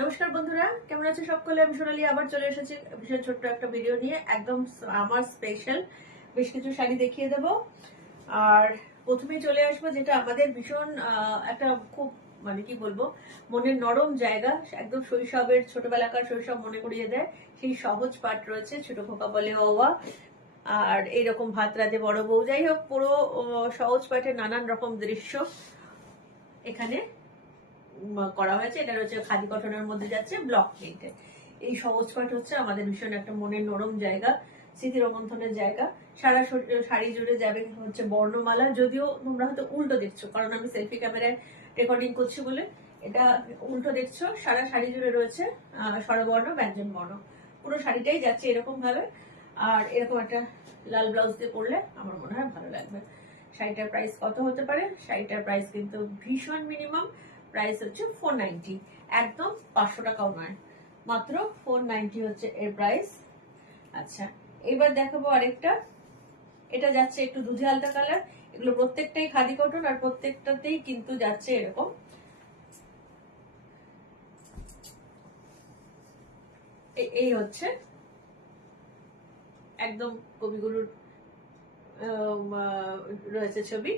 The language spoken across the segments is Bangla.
নমস্কার বন্ধুরা, কেমন আছো সকলে? আমি সোনালী আবার চলে এসেছি ভীষণ ছোট্ট একটা ভিডিও নিয়ে। একদম আমার স্পেশাল বেশ কিছু শাড়ি দেখিয়ে দেব। আর প্রথমেই চলে আসবো যেটা আমাদের ভীষণ একটা খুব মানে কি বলবো, মনের নরম জায়গা, একদম শৈশবের ছোটবেলাকার শৈশব মনে করিয়ে দেয়। সেই সহজ পাঠ রয়েছে, ছোট খোকা বলে ওয়া। আর এইরকম ভাত রাতে বড় বউ, যাই হোক পুরো সহজ পাঠের নানান রকম দৃশ্য এখানে করা হয়েছে। এটা হচ্ছে খাদি কটনের মধ্যে যাচ্ছে ব্লক প্রিন্টে। এই সহজ পাঠ হচ্ছে আমাদের ভীষণ একটা মনের নরম জায়গা, স্মৃতি রোমন্থনের জায়গা। সারা শাড়ি জুড়ে যাবে হচ্ছে বর্ণমালা, যদিও তোমরা হয়তো উল্টো দেখছো, কারণ আমি সেলফি ক্যামেরায় রেকর্ডিং করছি বলে এটা উল্টো দেখছো। সারা শাড়ি জুড়ে রয়েছে স্বরবর্ণ ব্যঞ্জন বর্ণ, পুরো শাড়িটাই যাচ্ছে এরকম ভাবে। আর এরকম একটা লাল ব্লাউজ দিয়ে পরলে আমার মনে হয় ভালো লাগবে। শাড়িটার প্রাইস কত হতে পারে? শাড়িটার প্রাইস কিন্তু ভীষণ মিনিমাম, প্রাইস হচ্ছে 490, একদম 500 টাকাও নয়, মাত্র 490 হচ্ছে এর প্রাইস। আচ্ছা, এবার দেখাবো আরেকটা। এটা যাচ্ছে একটু দুধে হালকা কালার। এগুলো প্রত্যেকটাই খাদি কটন, আর প্রত্যেকটাতেই কিন্তু যাচ্ছে এরকম এই হচ্ছে একদম কবিগুরুর রয়েছে ছবি,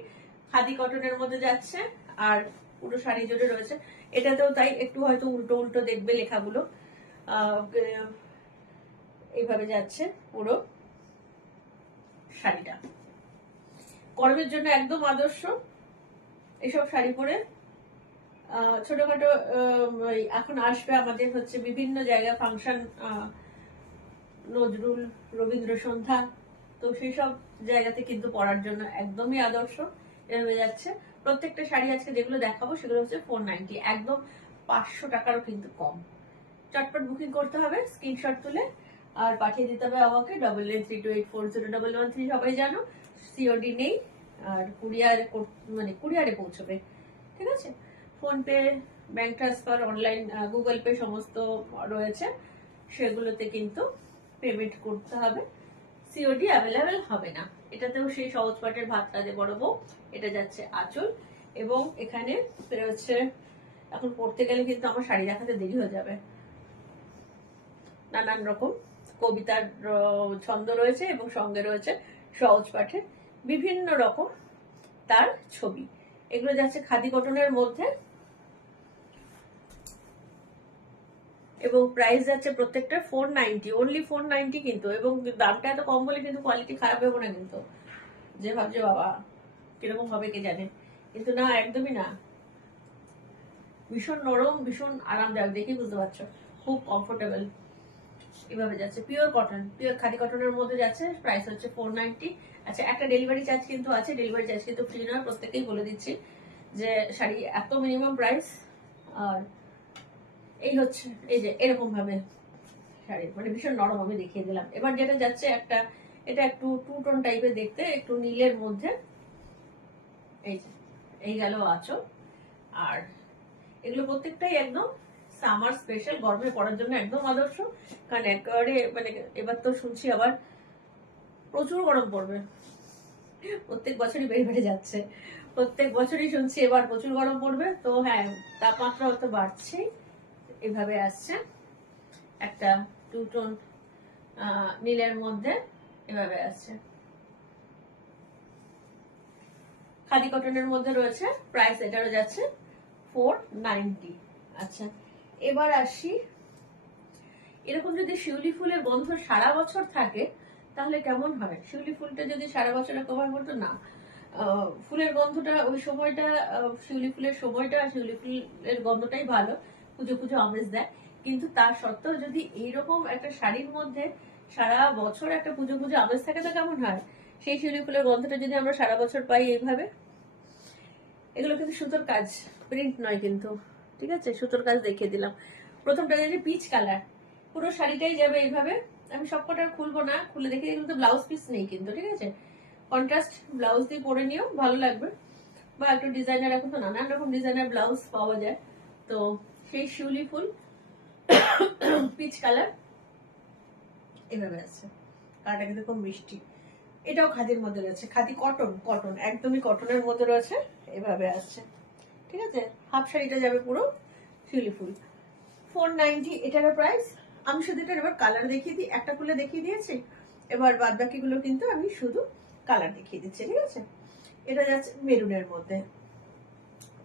খাদি কটনের মধ্যে যাচ্ছে। আর পুরো শাড়ি জুড়ে রয়েছে। এটাতেও তাই, একটু হয়তো উল্টো উল্টো দেখবে লেখাগুলো। এইভাবে যাচ্ছে পুরো শাড়িটা। গরমের জন্য একদম আদর্শ এসব শাড়ি পরে। ছোটখাটো এখন আসবে আমাদের হচ্ছে বিভিন্ন জায়গায় ফাংশন, নজরুল, রবীন্দ্র সন্ধ্যা, তো সেই সব জায়গাতে কিন্তু পরার জন্য একদমই আদর্শ। এভাবে যাচ্ছে প্রত্যেকটা শাড়ি। আজকে যেগুলো দেখাবো সেগুলো হচ্ছে 490, একদম 500 টাকারও কিন্তু কম। চটপট বুকিং করতে হবে, স্ক্রিনশট তুলে আর পাঠিয়ে দিতে হবে আমাকে 9932840113। সবাই জানো সিওডি নেই, আর কুরিয়ারে পৌঁছবে, ঠিক আছে? PhonePe, bank transfer, online Google pay সমস্ত রয়েছে, সেগুলোতে কিন্তু পেমেন্ট করতে হবে। সিওডি অ্যাভেলেবেল হবে না। এটাতেও সেই সহজ পাটের ভাত রাঁধে বড় বউ। এটা যাচ্ছে আঁচল, এবং এখানে হচ্ছে এখন পড়তে গেলে কিন্তু আমার শাড়ি দেখাতে দেরি হয়ে যাবে। নানান রকম কবিতার ছন্দ রয়েছে এবং সঙ্গে রয়েছে সহজ পাঠের বিভিন্ন রকম তার ছবি। এগুলো যাচ্ছে খাদি কটনের মধ্যে, এবং প্রাইস যাচ্ছে প্রত্যেকটা 490, অনলি 490 কিন্তু। এবং দামটা এত কম বলে কিন্তু কোয়ালিটি খারাপ হবে না কিন্তু, যে ভাবছে বাবা কিরকম হবে কে জানে, কিন্তু না, একদমই না। ভীষণ নরম, ভীষণ আরামদায়ক, দেখেই বুঝতে পারছো, খুব কমফোর্টেবল। এভাবে যাচ্ছে পিওর কটন, পিওর খাদি কটনের মধ্যে যাচ্ছে। প্রাইস হচ্ছে 490। আচ্ছা, একটা ডেলিভারি চার্জ কিন্তু আছে, ডেলিভারি চার্জ কিন্তু ফ্রি নয়, প্রত্যেকেই বলে দিচ্ছি যে শাড়ি এত মিনিমাম প্রাইস। আর এই হচ্ছে এই যে এরকম ভাবে শাড়ি, মানে ভীষণ নরম, আমি দেখিয়ে দিলাম। এবার যেটা যাচ্ছে একটা, এটা একটু টু টোন টাইপের দেখতে, একটু নীলের মধ্যে। এই যে এই গেল আঁচল। আর এগুলো প্রত্যেকটাই একদম সামার স্পেশাল, গরমে পরার জন্য একদম আদর্শ। কারণ একেবারে মানে এবার তো শুনছি আবার প্রচুর গরম পড়বে, প্রত্যেক বছরই বেড়ে বেড়ে যাচ্ছে, প্রত্যেক বছরই শুনছি এবার প্রচুর গরম পড়বে। তো হ্যাঁ, তাপমাত্রা হয়তো বাড়ছে। এভাবে আসছে একটা টু টোন নীলের মধ্যে, এভাবে আসছে খাদি কটনের মধ্যে রয়েছে। প্রাইস এটারও যাচ্ছে 490। আচ্ছা, এবার আসি, এরকম যদি শিউলি ফুলের গন্ধ সারা বছর থাকে তাহলে কেমন হয়? শিউলি ফুলটা যদি সারা বছর কভার করতো না, ফুলের গন্ধটা ওই সময়টা, শিউলি ফুলের সময়টা, শিউলি ফুলের গন্ধটাই ভালো, পুজো পুজো আমেজ দেয়। কিন্তু তার সত্ত্বেও যদি এইরকম একটা শাড়ির মধ্যে সারা বছর একটা পুজো পুজো আমেজ থাকে তো কেমন হয়? সেই শিউলি ফুলের গন্ধটা যদি আমরা সারা বছর পাই এইভাবে। এগুলো কিন্তু সুতোর কাজ, প্রিন্ট নয় কিন্তু, ঠিক আছে? সুতোর কাজ দেখিয়ে দিলাম। প্রথমটা যাচ্ছে পিচ কালার, পুরো শাড়িটাই যাবে এইভাবে। আমি সবকটা খুলবো না, খুলে দেখি কিন্তু ব্লাউজ পিস নেই কিন্তু, ঠিক আছে? কন্ট্রাস্ট ব্লাউজ দিয়ে পরে নিও, ভালো লাগবে। বা একটু ডিজাইনার, এখন তো নানান রকম ডিজাইনার ব্লাউজ পাওয়া যায়। তো সেই শিউলি ফুল পিচ কালার এভাবে আছে, কালারটা কিন্তু খুব মিষ্টি। এটাও খাদির মধ্যে রয়েছে, খাদি কটন, কটন একদমই কটনের মধ্যে রয়েছে, এভাবে আসছে, ঠিক আছে? হাফ শাড়িটা যাবে পুরো শিউলি ফুল। 490 এটারও প্রাইস। আমি শুধু এটার এবার কালার দেখিয়ে দিই, একটা খুলে দেখিয়ে দিয়েছি, এবার বাদ বাকিগুলো কিন্তু আমি শুধু কালার দেখিয়ে দিচ্ছি, ঠিক আছে। এটা যাচ্ছে মেরুনের মধ্যে,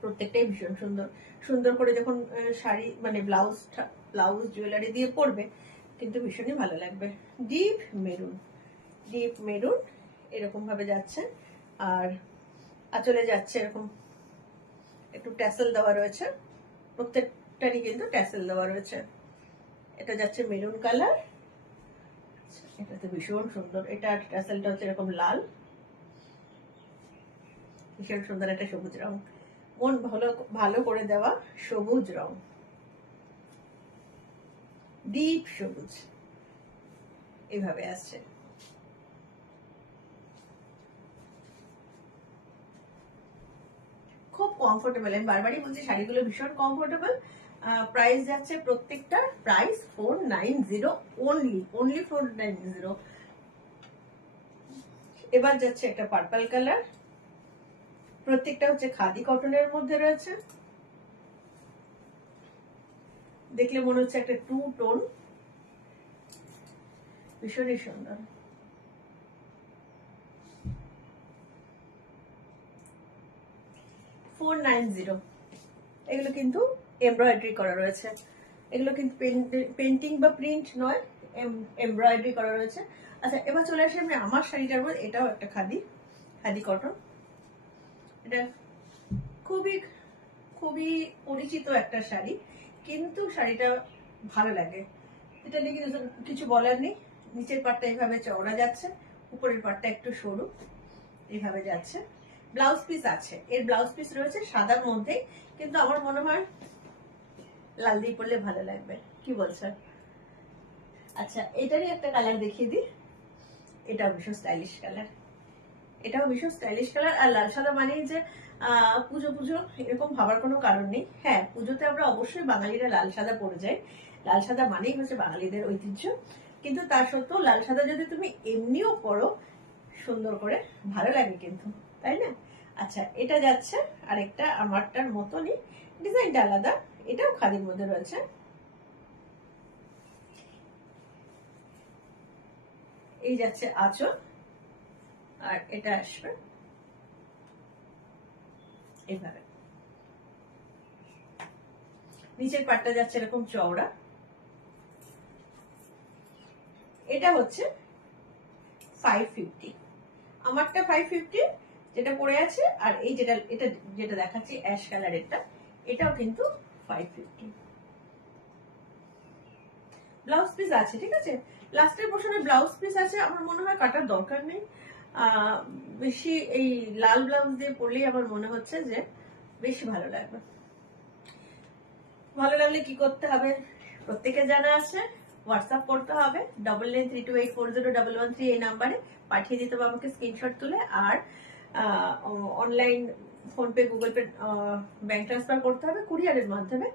প্রত্যেকটাই ভীষণ সুন্দর। সুন্দর করে যখন শাড়ি মানে ব্লাউজ জুয়েলারি দিয়ে পরবে কিন্তু ভীষণই ভালো লাগবে। ডিপ মেরুন, ডিপ মেরুন এরকম ভাবে যাচ্ছে, আর আঁচলে যাচ্ছে এরকম একটু ট্যাসেল দেওয়া রয়েছে, প্রত্যেকটারই কিন্তু ট্যাসেল দেওয়া রয়েছে। এটা যাচ্ছে মেরুন কালার, এটা তো ভীষণ সুন্দর। এটা ট্যাসেলটা হচ্ছে এরকম লাল, ভীষণ সুন্দর একটা সবুজ রং, মন ভালো করে দেওয়া সবুজ রং, ডিপ সবুজ এভাবে আসছে। খুব কমফোর্টেবল, আমি বারবারই বলছি শাড়িগুলো ভীষণ কমফোর্টেবল। প্রাইস যাচ্ছে প্রত্যেকটার প্রাইস 490 অনলি 490। এবার যাচ্ছে একটা পার্পল কালার, প্রত্যেকটা হচ্ছে খাদি কটনের মধ্যে রয়েছে, দেখলে মনে হচ্ছে একটা টু টোন, ভীষণই সুন্দর। $490। এগুলো কিন্তু এমব্রয়ডারি করা রয়েছে, এগুলো কিন্তু পেন্টিং বা প্রিন্ট নয়, এমব্রয়ডারি করা রয়েছে। আচ্ছা এবার চলে আসি আমি আমার শাড়িটার মধ্যে, এটাও একটা খাদি কটন, এটা খুবই খুবই পরিচিত একটা শাড়ি, কিন্তু শাড়িটা ভালো লাগে, এটা নিয়ে কিন্তু কিছু বলার নেই। নিচের পাটটা এইভাবে চওড়া যাচ্ছে, উপরের পাটটা একটু সরু এইভাবে যাচ্ছে। ব্লাউজ পিস আছে, এর ব্লাউজ পিস রয়েছে সাদার মধ্যে, কিন্তু আমার মনে হয় লাল দিয়ে পরলে ভালো লাগবে, কি বলছেন? আচ্ছা এটারই একটা কালার দেখিয়ে দিই, এটাও ভীষণ স্টাইলিশ কালার, এটাও ভীষণ স্টাইলিশ কালার। আর লাল সাদা মানেই যে পুজো পুজো এরকম ভাবার কোনো কারণ নেই। হ্যাঁ পুজোতে আমরা অবশ্যই বাঙালিরা লাল সাদা পরে যাই, লাল সাদা মানেই হচ্ছে বাঙালিদের ঐতিহ্য, কিন্তু তার সত্ত্বেও লাল সাদা যদি তুমি এমনিও পরো সুন্দর করে, ভালো লাগে কিন্তু, তাই না? আচ্ছা এটা যাচ্ছে আরেকটা আমারটার মতনই, ডিজাইনটা আলাদা, এটাও খাদির মধ্যে রয়েছে। এই যাচ্ছে আঁচল, আর এটা আসবে এইভাবে, নিচের পাটটা যাচ্ছে এরকম চওড়া। এটা হচ্ছে 550, আমারটা 550 যেটা পরে আছে, আর এই যেটা দেখাচ্ছি অ্যাশ কালারেরটা, এটাও কিন্তু 550। ব্লাউজ পিস আছে, ঠিক আছে, লাস্টের পোর্শনে ব্লাউজ পিস আছে, আমার মনে হয় কাটার দরকার নেই। বেশি এই লাল ব্লাউজ দিয়ে পরলেই আমার মনে হচ্ছে যে বেশি ভালো লাগবে। ভালো লাগলে কি করতে হবে প্রত্যেকে জানা আছে, হোয়াটসঅ্যাপ করতে হবে 9932840113 এই নাম্বারে পাঠিয়ে দিতে হবে আমাকে স্ক্রিনশট তুলে, আর online PhonePe Google Pay bank transfer করতে হবে, কুরিয়ারের মাধ্যমে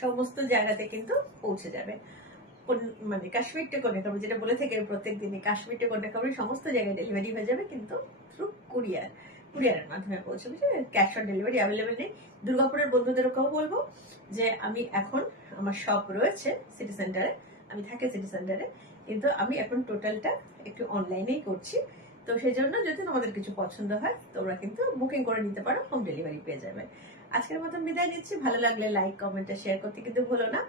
সমস্ত জায়গাতে কিন্তু পৌঁছে যাবে। মানে কাশ্মীর টু কন্যাকুমারী, যেটা বলে থেকে প্রত্যেক দিনই কাশ্মীর টু কন্যাকুমারী সমস্ত জায়গায় ডেলিভারি হয়ে যাবে, কিন্তু থ্রু কুরিয়ারের মাধ্যমে পৌঁছবে, ক্যাশ অন ডেলিভারি অ্যাভেলেবেল নেই। দুর্গাপুরের বন্ধুদেরকেও বলবো যে আমি এখন আমার শপ রয়েছে সিটি সেন্টারে, আমি থাকি সিটি সেন্টারে, কিন্তু আমি এখন টোটালটা একটু অনলাইনেই করছি, তো সেই জন্য যদি তোমাদের কিছু পছন্দ হয় তোমরা কিন্তু বুকিং করে নিতে পারো, হোম ডেলিভারি পেয়ে যাবে। আজকের মতন বিদায় নিচ্ছি, ভালো লাগলে লাইক কমেন্ট শেয়ার করতে কিন্তু ভুলো না।